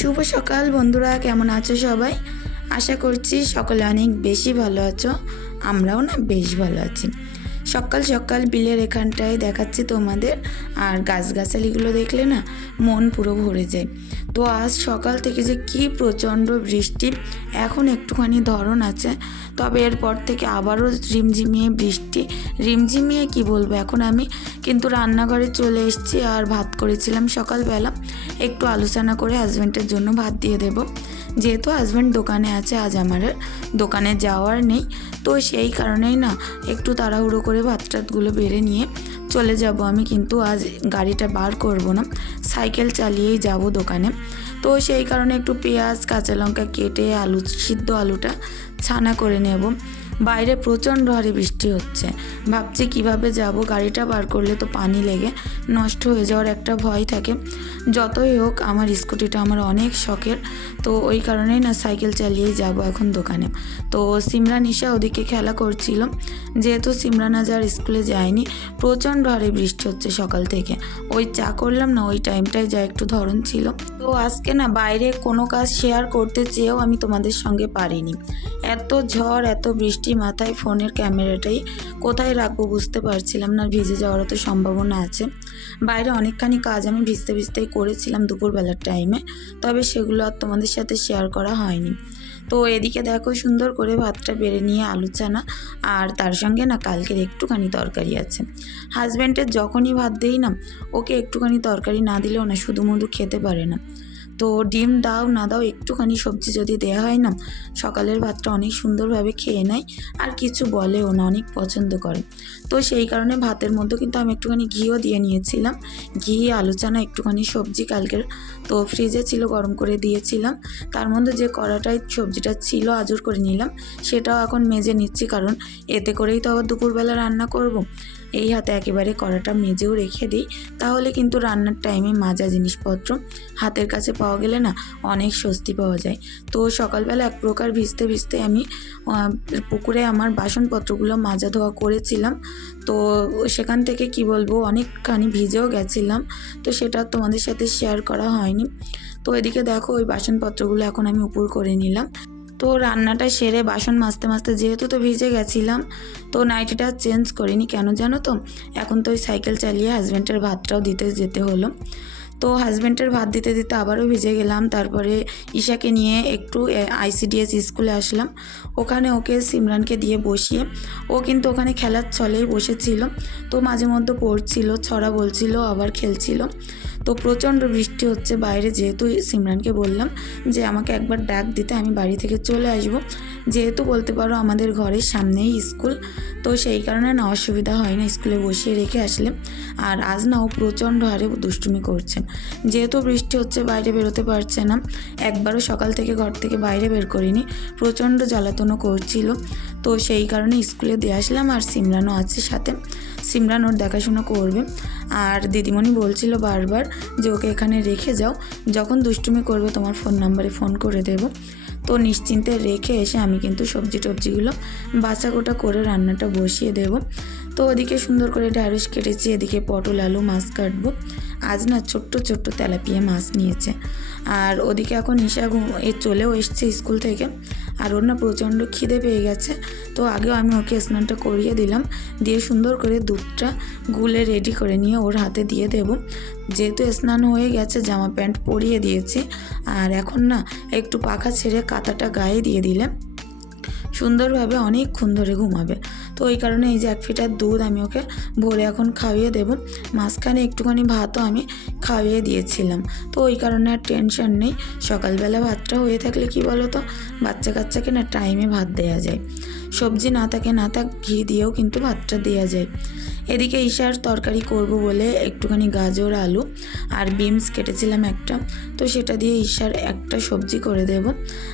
শুভ সকাল বন্ধুরা, কেমন আছো সবাই? আশা করছি সকলে অনেক বেশি ভালো আছো, আমরাও না বেশ ভালো আছি। সকাল সকাল বিলের এখানটায় দেখাচ্ছি তোমাদের, আর গাছগাছালিগুলো দেখলে না মন পুরো ভরে যায়। তো আজ সকাল থেকে যে কি প্রচণ্ড বৃষ্টি, এখন একটুখানি ধরন আছে। তবে এরপর থেকে আবারও রিমঝিমিয়ে বৃষ্টি। রিমঝিমিয়ে কি বলব এখন আমি? কিন্তু রান্নাঘরে চলে এসেছি আর ভাত করেছিলাম সকালবেলা। একটু আলোচনা করে হাজব্যান্ডের জন্য ভাত দিয়ে দেব। যেহেতু হাজব্যান্ড দোকানে আছে আজ আমার, দোকানে যাওয়ার নেই। তো সেই কারণেই না, একটু তাড়াহুড়ো করে ভাত টাতগুলো বেড়ে নিয়ে চলে যাব আমি কিন্তু আজ গাড়িটা বার করব না। সাইকেল চালিয়েই যাব দোকানে। তো সেই কারণে একটু পেঁয়াজ, কাঁচা লঙ্কা কেটে আলু, সিদ্ধ আলুটা ছানা করে নেব। বাইরে প্রচণ্ড হারে বৃষ্টি হচ্ছে। ভাবছি কীভাবে যাব? গাড়িটা বার করলে তো পানি লেগে নষ্ট হয়ে যাওয়ার একটা ভয় থাকে। যতই হোক, আমার স্কুটিটা আমার অনেক শখের। তো ওই কারণেই না সাইকেল চালিয়েই যাব এখন দোকানে। তো সিমরান ঈশা ওদিকে খেলা করছিল। যেহেতু সিমরান আজ আর স্কুলে যায়নি, প্রচণ্ড হারে বৃষ্টি হচ্ছে সকাল থেকে। ওই চা করলাম না, ওই টাইমটায় যা একটু ধরন ছিল। তো আজকে না বাইরে কোনো কাজ শেয়ার করতে চেয়েও আমি তোমাদের সঙ্গে পারিনি। এত ঝড়, এত বৃষ্টি মাথায় ফোনের ক্যামেরাটাই কোথায় রাখব বুঝতে পারছিলাম না, ভিজে যাওয়ারও তো সম্ভাবনা আছে। বাইরে অনেকখানি কাজ আমি ভিজতে ভিজতেই করেছিলাম দুপুরবেলার টাইমে তবে সেগুলো আর তোমাদের সাথে শেয়ার করা হয়নি। তো এদিকে দেখো সুন্দর করে ভাতটা বেড়ে নিয়ে আলু চানা আর তার সঙ্গে না কালকের একটুখানি তরকারি আছে। হাজব্যান্ডের যখনই ভাত দিই না, ওকে একটুখানি তরকারি না দিলেও না শুধু মধু খেতে পারে না। তো ডিম দাও, না দাও, একটুখানি সবজি যদি দেওয়া হয় না, সকালের ভাতটা অনেক সুন্দরভাবে খেয়ে নেয়, আর কিছু বলেও না, অনেক পছন্দ করে। তো সেই কারণে ভাতের মধ্যে কিন্তু আমি একটুখানি ঘিও দিয়ে নিয়েছিলাম। ঘি আলু চানা একটুখানি সবজি কালকের, তো ফ্রিজে ছিল, গরম করে দিয়েছিলাম। তার মধ্যে যে কড়াটায় সবজিটা ছিল, আজুর করে নিলাম, সেটাও এখন মেজে নিচ্ছি, কারণ এতে করেই তো আবার দুপুরবেলা রান্না করব। এই হাতে একেবারে কড়াটা মেজেও রেখে দিই, তাহলে কিন্তু রান্নার টাইমে মাজা জিনিসপত্র হাতের কাছে পাওয়া গেলে না অনেক স্বস্তি পাওয়া যায়। তো সকালবেলা এক প্রকার ভিজতে ভিজতে আমি পুকুরে আমার বাসনপত্রগুলো মাজা ধোয়া করেছিলাম। তো সেখান থেকে কি বলব, অনেকখানি ভিজেও গেছিলাম। তো সেটা তোমাদের সাথে শেয়ার করা হয়নি। তো এদিকে দেখো ওই বাসনপত্রগুলো এখন আমি উপর করে নিলাম। তো রান্নাটা সেরে বাসন মাজতে মাজতে যেহেতু তো ভিজে গেছিলাম, তো নাইটিটা চেঞ্জ করিনি। কেন জানো তো? এখন তো ওই সাইকেল চালিয়ে হাজব্যান্ডের ভাতটাও দিতে যেতে হলো। তো হাজব্যান্ডের ভাত দিতে দিতে আবারও ভিজে গেলাম। তারপরে ঈশাকে নিয়ে একটু আইসিডিএস স্কুলে আসলাম। ওখানে ওকে সিমরানকে দিয়ে বসিয়ে, ও কিন্তু ওখানে খেলার ছলেই বসেছিল। তো মাঝে মধ্যে পড়ছিল, ছড়া বলছিল, আবার খেলছিল। তো প্রচণ্ড বৃষ্টি হচ্ছে বাইরে, যেহেতু সিমরানকে বললাম যে আমাকে একবার ডাক দিতে আমি বাড়ি থেকে চলে আসব। যেহেতু বলতে পারো আমাদের ঘরের সামনেই স্কুল, তো সেই কারণে না অসুবিধা হয় না স্কুলে বসিয়ে রেখে আসলে। আর আজ না ও প্রচণ্ড হারে দুষ্টুমি করছে। যেহেতু বৃষ্টি হচ্ছে বাইরে বেরোতে পারছে না, একবারও সকাল থেকে ঘর থেকে বাইরে বের করিনি, প্রচণ্ড জ্বালাতনও করছিল। তো সেই কারণে স্কুলে দিয়ে আসলাম আর সিমরানও আছে সাথে। সিমরান ওর দেখাশোনা করবে। আর দিদিমণি বলছিল বারবার যে ওকে এখানে রেখে যাও, যখন দুষ্টুমি করবে তোমার ফোন নাম্বারে ফোন করে দেবো। তো নিশ্চিন্তে রেখে এসে আমি কিন্তু সবজি টবজিগুলো বাছা গোটা করে রান্নাটা বসিয়ে দেব। তো ওদিকে সুন্দর করে ঢ্যাঁড়স কেটেছি, এদিকে পটল, আলু, মাছ কাটবো। আজ না ছোট্ট ছোট্ট তেলাপিয়া মাছ নিয়েছে। আর ওদিকে এখন ঘুম- এ চলেও এসছে স্কুল থেকে। আর ওর না প্রচণ্ড খিদে পেয়ে গেছে। তো আগেও আমি ওকে স্নানটা করিয়ে দিলাম। দিয়ে সুন্দর করে দুধটা গুলে রেডি করে নিয়ে ওর হাতে দিয়ে দেব। যেহেতু স্নান হয়ে গেছে, জামা প্যান্ট পরিয়ে দিয়েছি। আর এখন না একটু পাখা ছেড়ে কাঁথাটা গায়ে দিয়ে দিলে সুন্দরভাবে অনেকক্ষণ ধরে ঘুমাবে। তো ওই কারণে এই যে এক ফিটার দুধ আমি ওকে ভরে এখন খাইয়ে দেবো। মাঝখানে একটুখানি ভাতও আমি খাইয়ে দিয়েছিলাম। তো ওই কারণে আর টেনশন নেই। সকালবেলা ভাতটা হয়ে থাকলে কি বলো তো বাচ্চা কাচ্চাকে না টাইমে ভাত দেওয়া যায়। সবজি না থাকে না থাক, ঘি দিয়েও কিন্তু ভাতটা দেওয়া যায়। এদিকে ঈশার তরকারি করব বলে একটুখানি গাজর, আলু আর বিমস কেটেছিলাম একটা। তো সেটা দিয়ে ঈশার একটা সবজি করে দেব।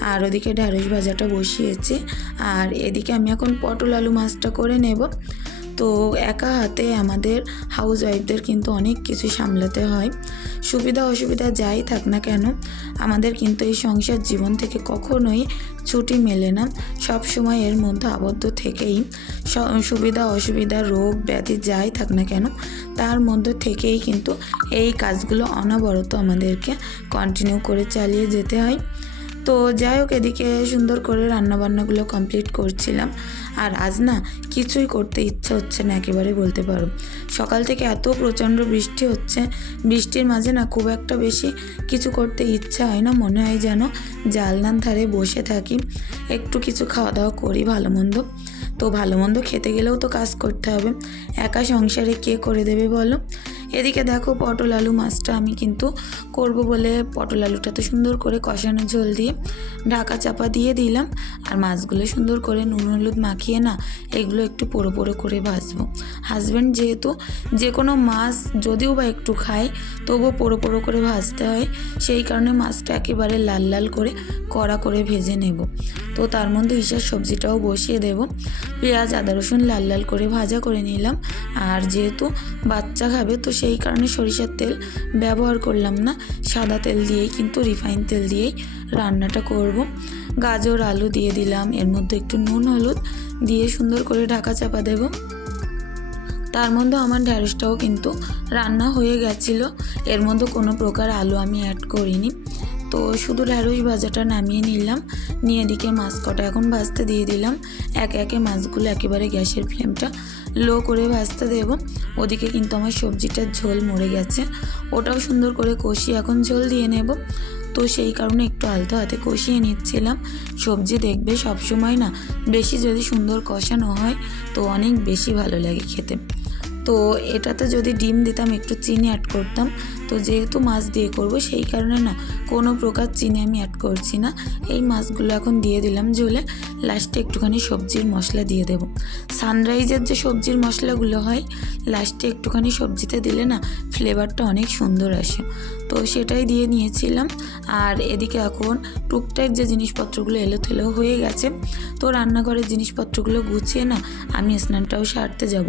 আর ওদিকে ঢ্যাঁড়স ভাজাটা বসিয়েছি। আর এদিকে আমি এখন পটল, আলু মাছটা করে নেব। তো একা হাতে আমাদের হাউস ওয়াইফদের কিন্তু অনেক কিছু সামলাতে হয়। সুবিধা অসুবিধা যাই থাক না কেন, আমাদের কিন্তু এই সংসার জীবন থেকে কখনোই ছুটি মেলে না। সব সময় এর মধ্যে আবদ্ধ থেকেই সুবিধা অসুবিধা, রোগ ব্যাধি যাই থাক না কেন, তার মধ্যে থেকেই কিন্তু এই কাজগুলো অনবরত আমাদেরকে কন্টিনিউ করে চালিয়ে যেতে হয়। তো যাই হোক, এদিকে সুন্দর করে রান্নাবান্নাগুলো কমপ্লিট করছিলাম। আর আজ না কিছুই করতে ইচ্ছা হচ্ছে না একেবারে বলতে পারো। সকাল থেকে এত প্রচণ্ড বৃষ্টি হচ্ছে, বৃষ্টির মাঝে না খুব একটা বেশি কিছু করতে ইচ্ছা হয় না, মনে হয় যেন জালনার ধারে বসে থাকি, একটু কিছু খাওয়া দাওয়া করি ভালো মন্দ। তো ভালো মন্দ খেতে গেলেও তো কাজ করতে হবে। একা সংসারে কে করে দেবে বলো? এদিকে দেখো পটল আলু মাছটা আমি কিন্তু করব বলে পটল আলুটা তো সুন্দর করে কষানো ঝোল দিয়ে ঢাকা চাপা দিয়ে দিলাম। আর মাছগুলো সুন্দর করে নুন হলুদ মাখিয়ে না, এগুলো একটু পোড়ো পোড়ো করে ভাজবো। হাজব্যান্ড যেহেতু যে কোনো মাছ যদিও বা একটু খায়, তবুও পোড়ো পোড়ো করে ভাজতে হয়। সেই কারণে মাছটা একেবারে লাল লাল করে কড়া করে ভেজে নেব। তো তার মধ্যে ইসার সবজিটাও বসিয়ে দেব। পেঁয়াজ, আদা রসুন লাল লাল করে ভাজা করে নিলাম। আর যেহেতু বাচ্চা খাবে, তো সেই কারণে সরিষার তেল ব্যবহার করলাম না। সাদা তেল দিয়েই কিন্তু রিফাইন তেল দিয়েই রান্নাটা করব। গাজর, আলু দিয়ে দিলাম। এর মধ্যে একটু নুন, হলুদ দিয়ে সুন্দর করে ঢাকা চাপা দেব। তার মধ্যে আমার ঢ্যাঁড়সটাও কিন্তু রান্না হয়ে গেছিল। এর মধ্যে কোনো প্রকার আলু আমি অ্যাড করিনি। তো শুধু ঢ্যাঁড়স ভাজাটা নামিয়ে নিলাম। নিয়ে এদিকে মাছ কটা এখন ভাজতে দিয়ে দিলাম। একে একে মাছগুলো একেবারে গ্যাসের ফ্লেমটা লো করে ভাজতে দেব। ওদিকে কিন্তু আমার সবজিটার ঝোল মরে গেছে। ওটাও সুন্দর করে কষিয়ে এখন ঝোল দিয়ে নেব। তো সেই কারণে একটু আলতো হাতে কষিয়ে নিচ্ছিলাম। সবজি দেখবে সবসময় না বেশি যদি সুন্দর কষানো হয় তো অনেক বেশি ভালো লাগে খেতে। তো এটাতে যদি ডিম দিতাম একটু চিনি অ্যাড করতাম তো যেহেতু মাছ দিয়ে করব, সেই কারণে না, কোনো প্রকার চিনি আমি অ্যাড করছি না। এই মাছগুলো এখন দিয়ে দিলাম ঝোলে। লাস্টে একটুখানি সবজির মশলা দিয়ে দেব। সানরাইজের যে সবজির মশলাগুলো হয় লাস্টে একটুখানি সবজিতে দিলে না ফ্লেভারটা অনেক সুন্দর আসে। তো সেটাই দিয়ে নিয়েছিলাম। আর এদিকে এখন টুকটাক যে জিনিসপত্রগুলো এলো থেলো হয়ে গেছে, তো রান্নাঘরের জিনিসপত্রগুলো গুছিয়ে না, আমি স্নানটাও সারতে যাব।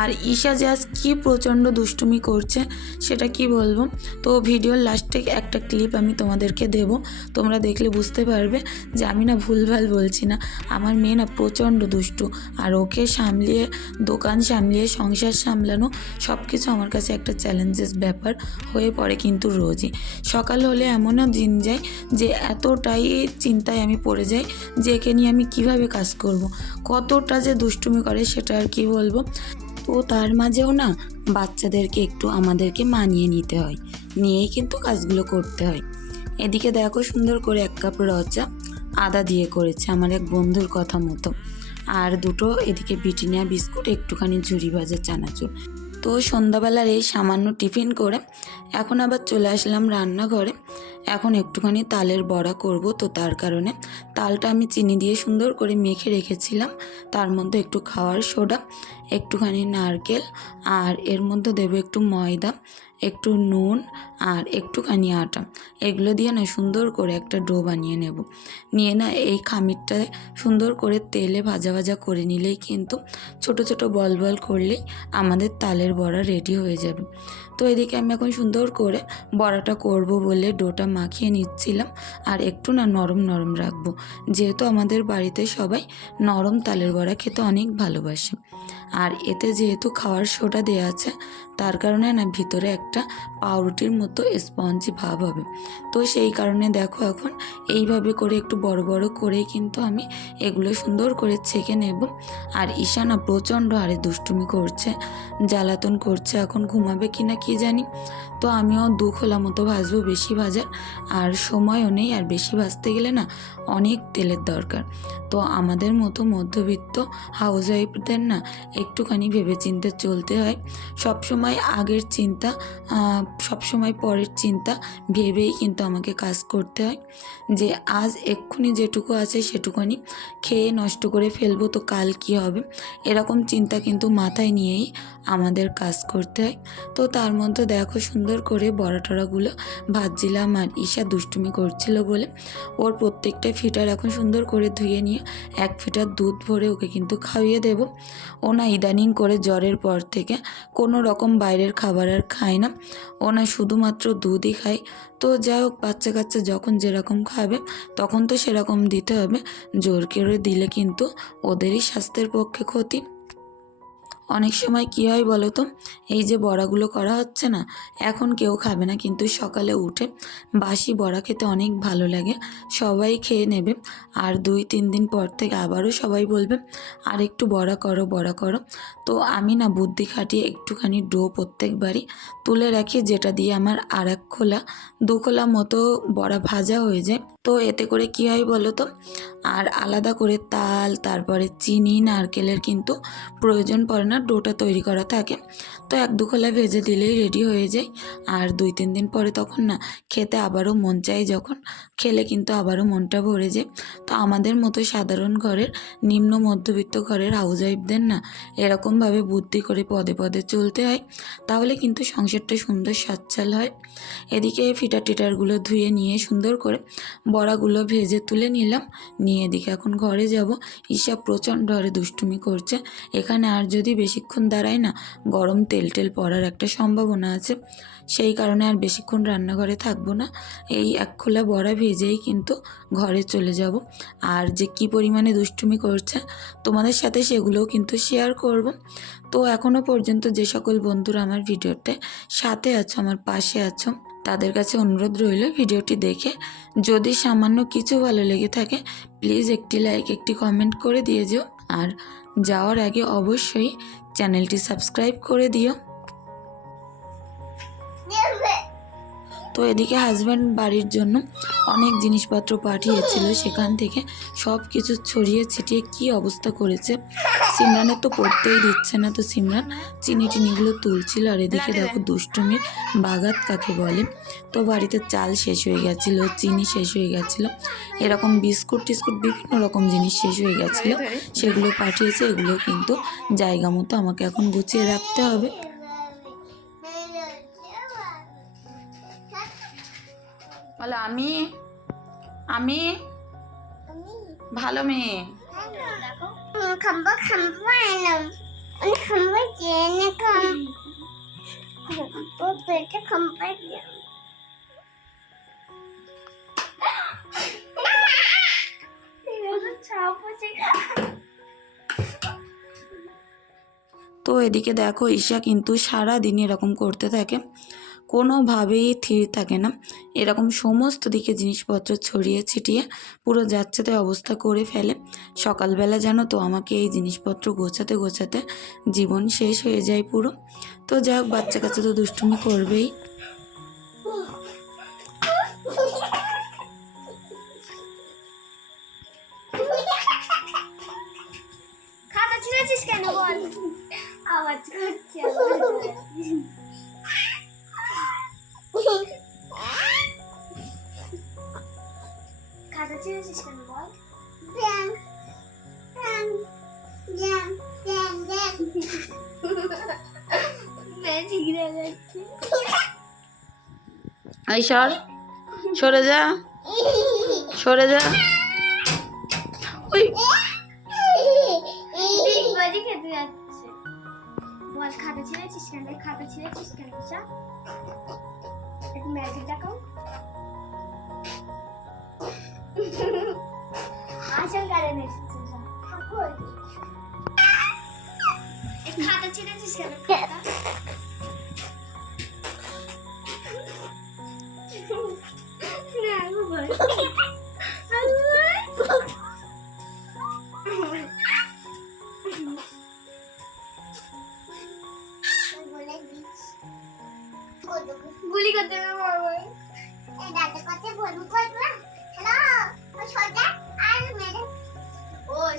আর ঈশা জাজ কি প্রচণ্ড দুষ্টুমি করছে, সেটা কি বলব? তো ভিডিওর লাস্টে একটা ক্লিপ আমি তোমাদেরকে দেব। তোমরা দেখলে বুঝতে পারবে যে আমি না ভুলভাল বলছি না। আমার মেয়ে না প্রচণ্ড দুষ্টু। আর ওকে সামলিয়ে, দোকান সামলিয়ে, সংসার সামলানো সব কিছু আমার কাছে একটা চ্যালেঞ্জেস ব্যাপার হয়ে পড়ে কিন্তু রোজই। সকাল হলে এমনও দিন যায় যে এতটাই চিন্তায় আমি পড়ে যাই যে একে নিয়ে আমি কীভাবে কাজ করব। কতটা যে দুষ্টুমি করে সেটা আর কি বলব? তো তার মাঝেও না বাচ্চাদেরকে একটু আমাদেরকে মানিয়ে নিতে হয়, নিয়েই কিন্তু কাজগুলো করতে হয়। এদিকে দেখো সুন্দর করে এক কাপ রচা আদা দিয়ে করেছে আমার এক বন্ধুর কথা মতো। আর দুটো এদিকে বিটিনিয়া বিস্কুট, একটুখানি ঝুড়ি ভাজা চানাচুর। তো সন্ধ্যাবেলার এই সামান্য টিফিন করে এখন আবার চলে আসলাম রান্নাঘরে। এখন একটুখানি তালের বড়া করব তো তার কারণে। তালটা আমি চিনি দিয়ে সুন্দর করে মেখে রেখেছিলাম। তার মধ্যে একটু খাওয়ার সোডা, একটুখানি নারকেল, আর এর মধ্যে দেবো একটু ময়দা, একটু নুন, আর একটুখানি আটা। এগুলো দিয়ে না সুন্দর করে একটা ডো বানিয়ে নেব। নিয়ে না এই খামিরটা সুন্দর করে তেলে ভাজা ভাজা করে নিলেই কিন্তু ছোট ছোট বল বল করলেই আমাদের তালের বড়া রেডি হয়ে যাবে। তো এদিকে আমি এখন সুন্দর করে বড়াটা করব বলে ডোটা মাখিয়ে নিচ্ছিলাম আর একটু না নরম নরম রাখব। যেহেতু আমাদের বাড়িতে সবাই নরম তালের বড়া খেতে অনেক ভালোবাসে। আর এতে যেহেতু খাওয়ার সোডা দেওয়া আছে, তার কারণে না ভিতরে একটা পাউরুটির মতো স্পঞ্জি ভাব হবে। তো সেই কারণে দেখো এখন এইভাবে করে একটু বড় বড় করে কিন্তু আমি এগুলো সুন্দর করে ছেঁকে নেব। আর ঈশা না প্রচণ্ড হারে দুষ্টুমি করছে, জ্বালাতন করছে, এখন ঘুমাবে কি না কি জানি। তো আমিও দু খোলা মতো ভাজবো বেশি ভাজার। আর সময়ও নেই আর বেশি ভাজতে গেলে না অনেক তেলের দরকার। তো আমাদের মতো মধ্যবিত্ত হাউস ওয়াইফদের না একটুখানি ভেবেচিন্তে চলতে হয়। সবসময় আগের চিন্তা আহ, সবসময় পরের চিন্তা ভেবেই কিন্তু আমাকে কাজ করতে হয়। যে আজ এক্ষুনি যেটুকু আছে সেটুকুনি খেয়ে নষ্ট করে ফেলব তো কাল কি হবে? এরকম চিন্তা কিন্তু মাথায় নিয়েই আমাদের কাজ করতে হয়। তো তার মধ্যে দেখো সুন্দর করে বড়া টড়াগুলো ভাজছিলাম আর ঈশা দুষ্টুমি করছিল বলে ওর প্রত্যেকটা ফিটার এখন সুন্দর করে ধুয়ে নিয়ে এক ফিটার দুধ ভরে ওকে কিন্তু খাইয়ে দেব। ও না ইদানিং করে জ্বরের পর থেকে কোনো রকম বাইরের খাবার আর খায় না। ও না শুধুমাত্র দুধই খায়। তো যাই হোক, বাচ্চা কাচ্চা যখন যেরকম খাবে তখন তো সেরকম দিতে হবে। জোর করে দিলে কিন্তু ওদেরই স্বাস্থ্যের পক্ষে ক্ষতি। অনেক সময় কী হয় বলো তো? এই যে বড়াগুলো করা হচ্ছে না, এখন কেউ খাবে না। কিন্তু সকালে উঠে বাসি বড়া খেতে অনেক ভালো লাগে, সবাই খেয়ে নেবে। আর দুই তিন দিন পর থেকে আবারও সবাই বলবে, আর একটু বড়া করো বড়া করো। তো আমি না বুদ্ধি খাটিয়ে একটুখানি ডো প্রত্যেকবারই তুলে রাখি, যেটা দিয়ে আমার আর এক খোলা, দু খোলা মতো বড়া ভাজা হয়ে যায়। তো এতে করে কী হয় বলো তো? আর আলাদা করে তাল, তারপরে চিনি, নারকেলের কিন্তু প্রয়োজন পড়ে না। ডোটা তৈরি করা থাকে। তো এক দু খোলা ভেজে দিলেই রেডি হয়ে যায়। আর দুই তিন দিন পরে তখন না খেতে আবারও মন চাই যখন। খেলে কিন্তু আবারও মনটা ভরে যায়। তো আমাদের মতো সাধারণ ঘরের, নিম্ন মধ্যবিত্ত ঘরের হাউস ওয়াইফদের না এরকমভাবে বুদ্ধি করে পদে পদে চলতে হয়। তাহলে কিন্তু সংসারটা সুন্দর সচ্ছল হয়। এদিকে ফিটার টিটারগুলো ধুয়ে নিয়ে সুন্দর করে বড়াগুলো ভেজে তুলে নিলাম। নিয়ে এদিকে এখন ঘরে যাব। ঈশা প্রচণ্ড হারে দুষ্টুমি করছে। এখানে আর যদি বেশিক্ষণ দাঁড়ায় না, গরম তেল টেল পড়ার একটা সম্ভাবনা আছে। সেই কারণে আর বেশিক্ষণ রান্নাঘরে থাকব না। এই এক খোলা বড়া ভেজেই কিন্তু ঘরে চলে যাব। আর যে কি পরিমাণে দুষ্টুমি করছে, তোমাদের সাথে সেগুলোও কিন্তু শেয়ার করব। তো এখনও পর্যন্ত যে সকল বন্ধুরা আমার ভিডিওতে সাথে আছো, আমার পাশে আছো, তাদের কাছে অনুরোধ রইল ভিডিওটি দেখে। যদি সামান্য কিছু ভালো লেগে থাকে প্লিজ একটি লাইক একটি কমেন্ট করে দিয়ে যেও। আর যাওয়ার আগে অবশ্যই চ্যানেলটি সাবস্ক্রাইব করে দিও। তো এদিকে হাজব্যান্ড বাড়ির জন্য অনেক জিনিসপত্র পাঠিয়েছিল সেখান থেকে। সব কিছু ছড়িয়ে ছিটিয়ে কি অবস্থা করেছে সিমরানের তো পড়তেই দিচ্ছে না তো সিমরান চিনি টিনিগুলো তুলছিল। আর এদিকে দেখো দুষ্টুমির বাগাত কাকে বলে? তো বাড়িতে চাল শেষ হয়ে গেছিল চিনি শেষ হয়ে গেছিল এরকম বিস্কুট টিস্কুট বিভিন্ন রকম জিনিস শেষ হয়ে গেছিল। সেগুলো পাঠিয়েছে এগুলো কিন্তু জায়গা মতো আমাকে এখন গুছিয়ে রাখতে হবে। বলো আমি আমি ভালো মেয়ে। জেনে খাম। পেটে খম্বা তো এদিকে দেখো ঈশা কিন্তু সারা দিন এরকম করতে থাকে। কোনোভাবেই থির থাকে না। এরকম সমস্ত দিকে জিনিসপত্র ছড়িয়ে ছিটিয়ে পুরো যাচ্ছে অবস্থা করে ফেলে। সকালবেলা জানো তো, আমাকে এই জিনিসপত্র গোছাতে গোছাতে জীবন শেষ হয়ে যায় পুরো। তো যাই হোক, বাচ্চা কাচ্চা তো দুষ্টুমি করবেই। আওয়াজ করছে। এই সর সরে যা সরে যা ওই ডিগবাজি খেতে যাচ্ছে বল খাতা ছিঁড়েছিস কেন খাতা ছিঁড়েছিস কেন ম্যাজিক দেখাও আসল কারণে এসেছে খাতা ছিঁড়েছিস না,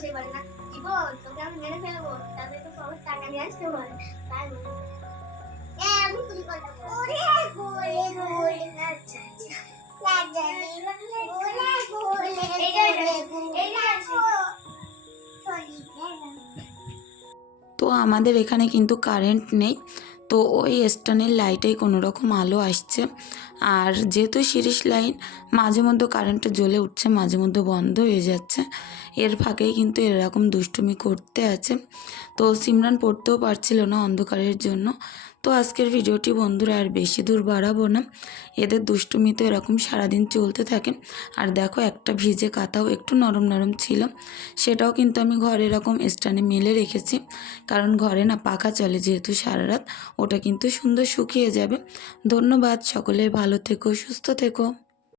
সে বলে না তোকে আমি মেরে ফেলব তবে তো সবার টাকা নিয়ে আসতে বলে তাই বলে। আমি গুলি করতে ওরে গোলে গোলে আচ্ছা আচ্ছা রাজা গোলে গোলে এইটা এইটা তো আমাদের এখানে কিন্তু কারেন্ট নেই। তো ওই স্ট্যান্ডের লাইটেই কোনো রকম আলো আসছে। আর যেহেতু সিরিজ লাইন, মাঝে মধ্যে কারেন্টটা জ্বলে উঠছে, মাঝে মধ্যে বন্ধ হয়ে যাচ্ছে। এর ফাঁকেই কিন্তু এরকম দুষ্টুমি করতে আছে। তো সিমরান পড়তেও পারছিল না অন্ধকারের জন্য। তো আজকের ভিডিওটি বন্ধুরা আর বেশি দূর বাড়াবো না। এদের দুষ্টুমি তো এরকম সারাদিন চলতে থাকে। আর দেখো, একটা ভিজে কাতাও একটু নরম নরম ছিল। সেটাও কিন্তু আমি ঘরে এরকম স্টানে মেলে রেখেছি। কারণ ঘরে না পাখা চলে যেহেতু সারা রাত, ওটা কিন্তু সুন্দর শুকিয়ে যাবে। ধন্যবাদ, সকলে ভালো থেকো, সুস্থ থেকো।